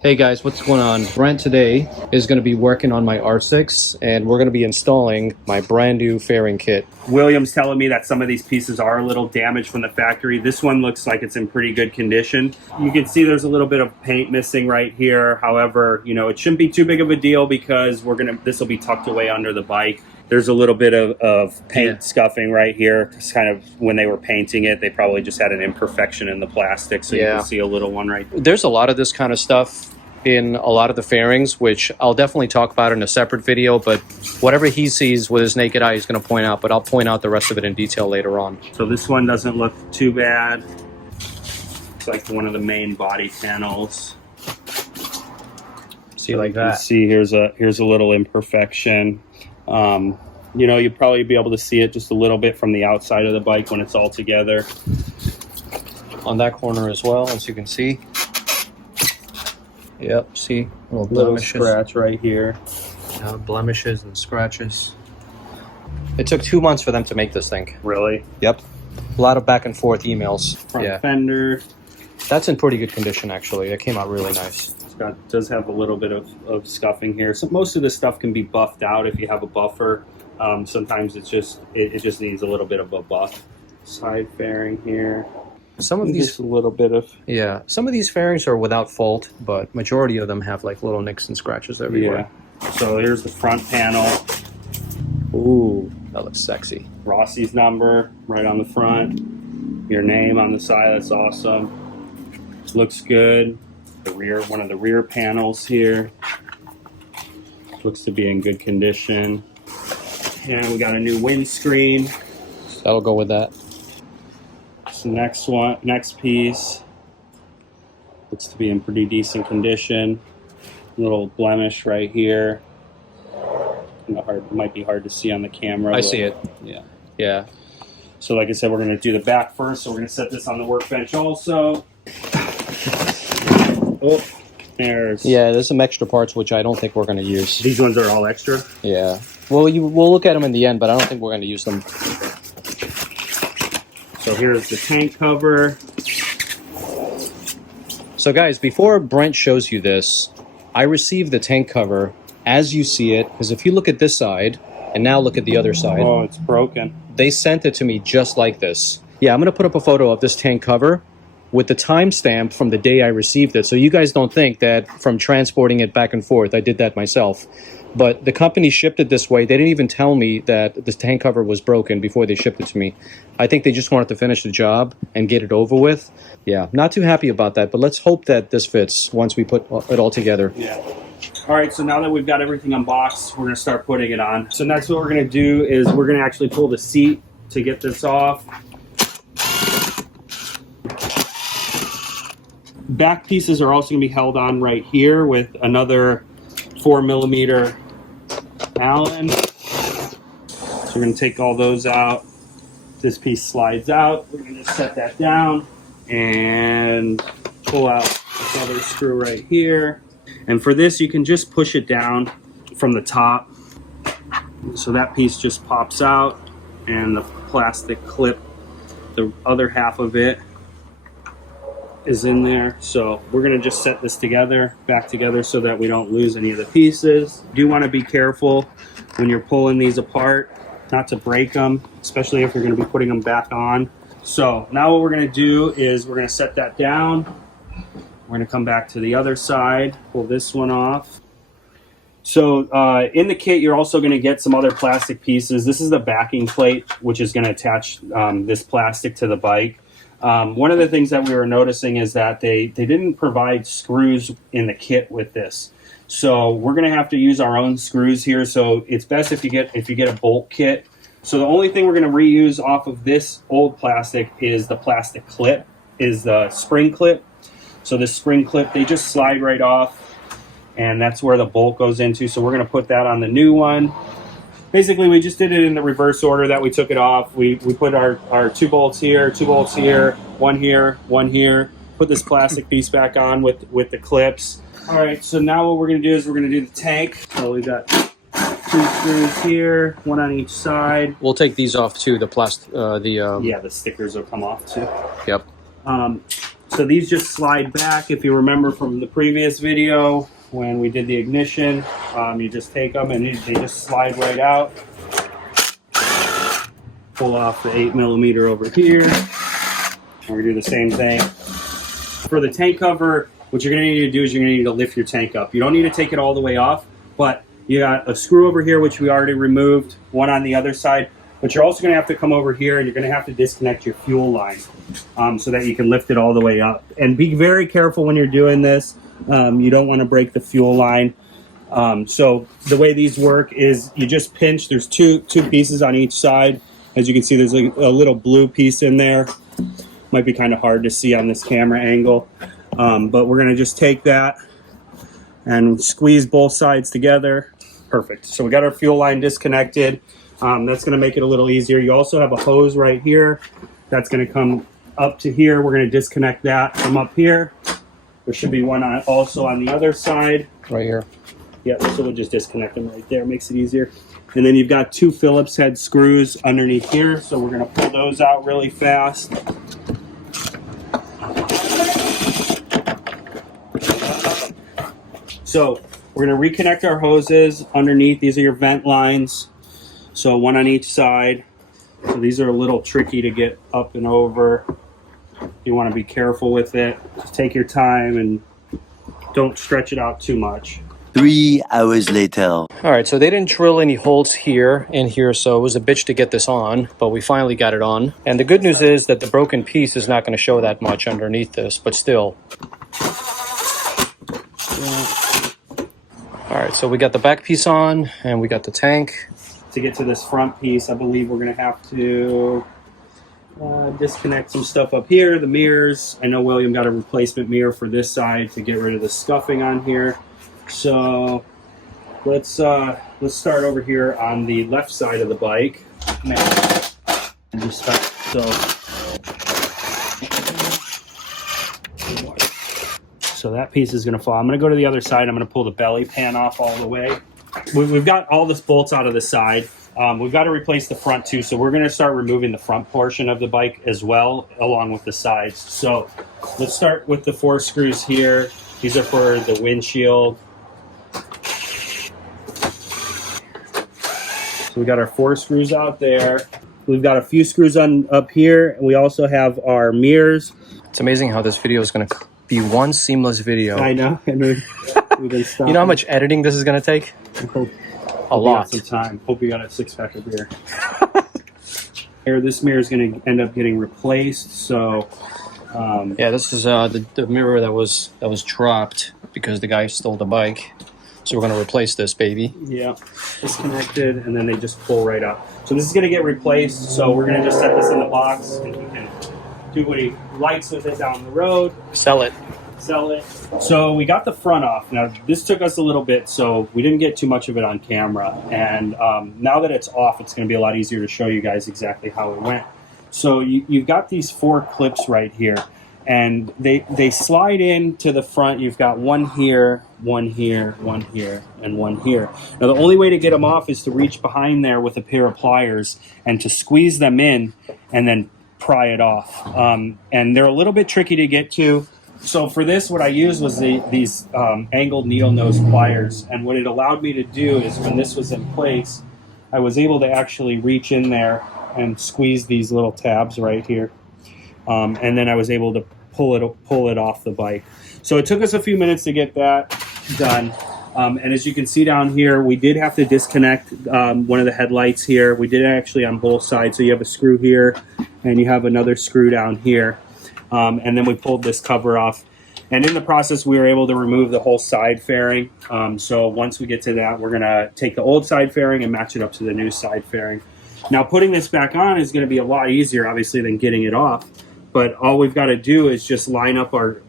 Hey guys, what's going on? Brent today is going to be working on my R6 and we're going to be installing my brand new fairing kit. William's telling me that some of these pieces are a little damaged from the factory. This one looks like it's in pretty good condition. You can see there's a little bit of paint missing right here. However, you know, it shouldn't be too big of a deal because this will be tucked away under the bike. There's a little bit of paint scuffing right here. It's kind of when they were painting it, they probably just had an imperfection in the plastic. So you can see a little one right there. There's a lot of this kind of stuff in a lot of the fairings, which I'll definitely talk about in a separate video, but whatever he sees with his naked eye, he's going to point out, but I'll point out the rest of it in detail later on. So this one doesn't look too bad. It's like one of the main body panels. See, like that. You see, here's a little imperfection. You know, you'd probably be able to see it just a little bit from the outside of the bike when it's all together. On that corner as well, as you can see. Yep, see, little scratch right here. Blemishes and scratches. It took 2 months for them to make this thing. Really? Yep. A lot of back and forth emails. Front fender. That's in pretty good condition, actually. It came out really nice. Does have a little bit of scuffing here. So most of this stuff can be buffed out if you have a buffer. Sometimes it just needs a little bit of a buff. Side fairing here. Some of these, just a little bit of some of these fairings are without fault, but majority of them have like little nicks and scratches everywhere. Yeah. So here's the front panel. Ooh, that looks sexy. Rossi's number right on the front. Your name on the side. That's awesome. Looks good. The rear, one of the rear panels here, looks to be in good condition. And we got a new windscreen. That'll go with that. So next piece looks to be in pretty decent condition. Little blemish right here. It might be hard to see on the camera. I see it. Yeah. So like I said, we're going to do the back first. So we're going to set this on the workbench also. Oh, there's some extra parts which I don't think we're going to use. These ones are all extra? Yeah. Well, we'll look at them in the end, but I don't think we're going to use them. So here's the tank cover. So guys, before Brent shows you this, I received the tank cover as you see it, because if you look at this side and now look at the other side. Oh, it's broken. They sent it to me just like this. Yeah, I'm going to put up a photo of this tank cover with the timestamp from the day I received it. So you guys don't think that from transporting it back and forth, I did that myself. But the company shipped it this way. They didn't even tell me that the tank cover was broken before they shipped it to me. I think they just wanted to finish the job and get it over with. Yeah, not too happy about that, but let's hope that this fits once we put it all together. Yeah. All right, so now that we've got everything unboxed, we're gonna start putting it on. So next what we're gonna do is we're gonna actually pull the seat to get this off. Back pieces are also going to be held on right here with another 4mm Allen. So we're going to take all those out. This piece slides out. We're going to set that down and pull out this other screw right here. And for this, you can just push it down from the top. So that piece just pops out and the plastic clip, the other half of it, is in there. So we're going to just set this back together so that we don't lose any of the pieces. You do want to be careful when you're pulling these apart not to break them, especially if you're going to be putting them back on. So now what we're going to do is we're going to set that down. We're going to come back to the other side, pull this one off. So in the kit, you're also going to get some other plastic pieces. This is the backing plate, which is going to attach this plastic to the bike. One of the things that we were noticing is that they didn't provide screws in the kit with this. So we're going to have to use our own screws here. So it's best if you get a bolt kit. So the only thing we're going to reuse off of this old plastic is the plastic clip, is the spring clip. So this spring clip, they just slide right off, and that's where the bolt goes into. So we're going to put that on the new one. Basically, we just did it in the reverse order that we took it off. We put our 2 bolts here, 2 bolts here, one here, one here. Put this plastic piece back on with the clips. All right, so now what we're going to do is we're going to do the tank. So we got 2 screws here, 1 on each side. We'll take these off too. The yeah, the stickers will come off too. Yep. So these just slide back. If you remember from the previous video when we did the ignition, you just take them and they just slide right out. Pull off the 8mm over here. And we do the same thing. For the tank cover, what you're going to need to do is you're going to need to lift your tank up. You don't need to take it all the way off, but you got a screw over here, which we already removed, one on the other side. But you're also going to have to come over here and you're going to have to disconnect your fuel line so that you can lift it all the way up. And be very careful when you're doing this. You don't want to break the fuel line. So the way these work is you just pinch. There's two pieces on each side. As you can see, there's a little blue piece in there. Might be kind of hard to see on this camera angle. But we're going to just take that and squeeze both sides together. Perfect. So we got our fuel line disconnected. That's going to make it a little easier. You also have a hose right here. That's going to come up to here. We're going to disconnect that from up here. There should be one also on the other side. Right here. Yep, so we'll just disconnect them right there. Makes it easier. And then you've got 2 Phillips head screws underneath here. So we're going to pull those out really fast. So we're going to reconnect our hoses underneath. These are your vent lines. So one on each side. So these are a little tricky to get up and over. You want to be careful with it. Just take your time and don't stretch it out too much. 3 hours later. All right, so they didn't drill any holes here and here, so it was a bitch to get this on, but we finally got it on. And the good news is that the broken piece is not going to show that much underneath this, but still. All right, so we got the back piece on and we got the tank. To get to this front piece, I believe we're going to have to disconnect some stuff up here, the mirrors. I know William got a replacement mirror for this side to get rid of the scuffing on here. So let's start over here on the left side of the bike. And just start. So that piece is going to fall. I'm going to go to the other side. I'm going to pull the belly pan off all the way. We've got all the bolts out of the side. We've got to replace the front too, so we're going to start removing the front portion of the bike as well, along with the sides. So let's start with the 4 screws here. These are for the windshield. So we got our 4 screws out there. We've got a few screws on up here. We also have our mirrors. It's amazing how this video is going to be one seamless video. I know. I mean, you know how much editing this is going to take? A lot. Some time. Hope you got a 6-pack of beer. Here, this mirror is going to end up getting replaced. So, yeah, this is the mirror that was dropped because the guy stole the bike. So we're going to replace this baby. Yeah, disconnected, and then they just pull right up. So this is going to get replaced. So we're going to just set this in the box, and he can do what he likes with it down the road. Sell it. So we got the front off. Now this took us a little bit, so we didn't get too much of it on camera. And now that it's off, it's going to be a lot easier to show you guys exactly how it went. So you've got these 4 clips right here, and they slide into the front. You've got one here, one here, one here, and one here. Now the only way to get them off is to reach behind there with a pair of pliers and to squeeze them in and then pry it off. And they're a little bit tricky to get to. So for this, what I used was these angled needle nose pliers. And what it allowed me to do is when this was in place, I was able to actually reach in there and squeeze these little tabs right here. And then I was able to pull it off the bike. So it took us a few minutes to get that done. And as you can see down here, we did have to disconnect one of the headlights here. We did it actually on both sides. So you have a screw here and you have another screw down here. And then we pulled this cover off. And in the process, we were able to remove the whole side fairing. So once we get to that, we're going to take the old side fairing and match it up to the new side fairing. Now, putting this back on is going to be a lot easier, obviously, than getting it off. But all we've got to do is just line up our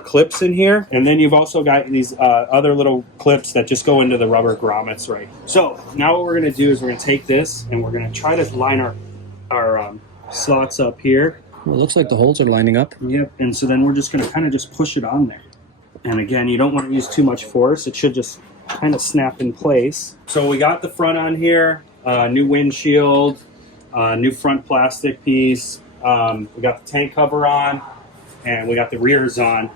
clips in here. And then you've also got these other little clips that just go into the rubber grommets, right? So now what we're going to do is we're going to take this and we're going to try to line our slots up here. Well, it looks like the holes are lining up. Yep, and so then we're just going to kind of just push it on there. And again, you don't want to use too much force. It should just kind of snap in place. So we got the front on here, new windshield, new front plastic piece. We got the tank cover on. and we got the rears on.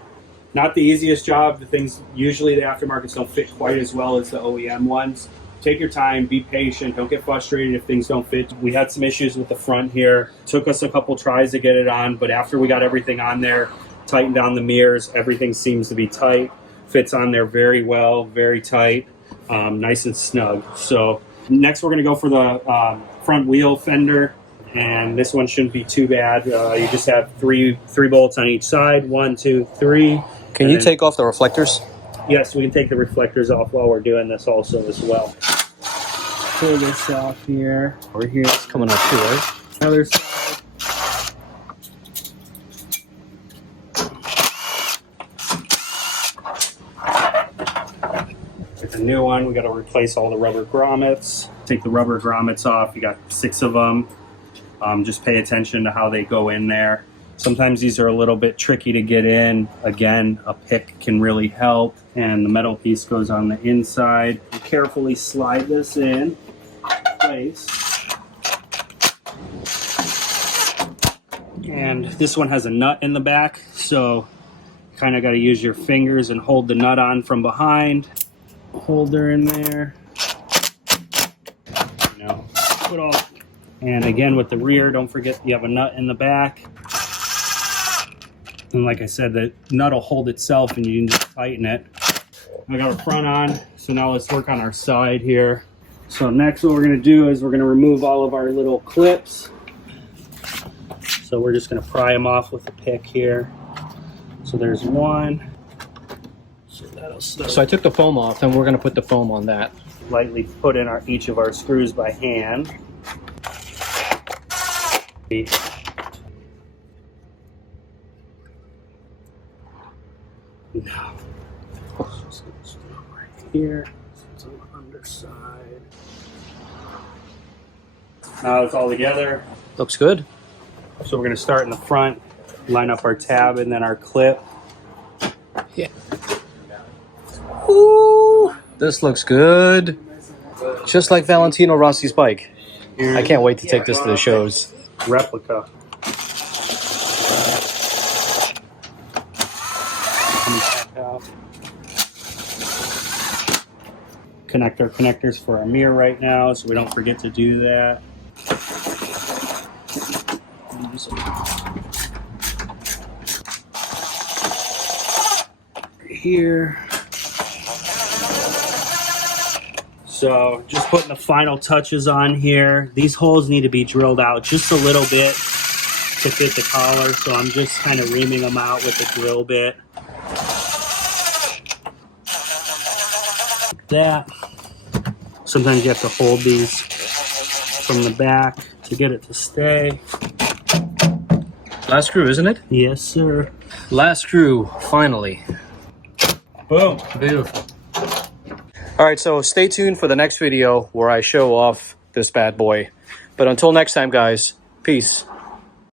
Not the easiest job. The things, usually the aftermarkets don't fit quite as well as the OEM ones. Take your time, be patient, don't get frustrated if things don't fit. We had some issues with the front here. Took us a couple tries to get it on, but after we got everything on there, tightened down the mirrors, everything seems to be tight. Fits on there very well, very tight, nice and snug. So next we're gonna go for the front wheel fender, and this one shouldn't be too bad. You just have three bolts on each side, 1, 2, 3. Can you take off the reflectors? Yes, we can take the reflectors off while we're doing this also as well. Pull this off here. Over here, it's coming up too, right? Other side. With the new one, we got to replace all the rubber grommets. Take the rubber grommets off. You got 6 of them. Just pay attention to how they go in there. Sometimes these are a little bit tricky to get in. Again, a pick can really help. And the metal piece goes on the inside. You carefully slide this in place. And this one has a nut in the back, so you kind of got to use your fingers and hold the nut on from behind. Holder in there. Put all. And again, with the rear, don't forget you have a nut in the back. And like I said, the nut will hold itself and you can just tighten it. I got our front on, so now let's work on our side here. So next what we're gonna do is we're gonna remove all of our little clips. So we're just gonna pry them off with the pick here. So there's one. So that'll start. So I took the foam off, and we're going to put the foam on that. Lightly put in each of our screws by hand. Now, just gonna start right here. It's on the underside. Now it's all together. Looks good. So we're going to start in the front, line up our tab and then our clip. Yeah. Ooh, this looks good. Just like Valentino Rossi's bike. I can't wait to take this to the shows. Replica. Connect our connectors for our mirror right now, so we don't forget to do that. Here. So just putting the final touches on here. These holes need to be drilled out just a little bit to fit the collar, so I'm just kind of reaming them out with the drill bit. Like that. Sometimes you have to hold these from the back to get it to stay. Last screw, isn't it? Yes, sir. Last screw, finally. Boom. Beautiful. All right, so stay tuned for the next video where I show off this bad boy. But until next time, guys, peace.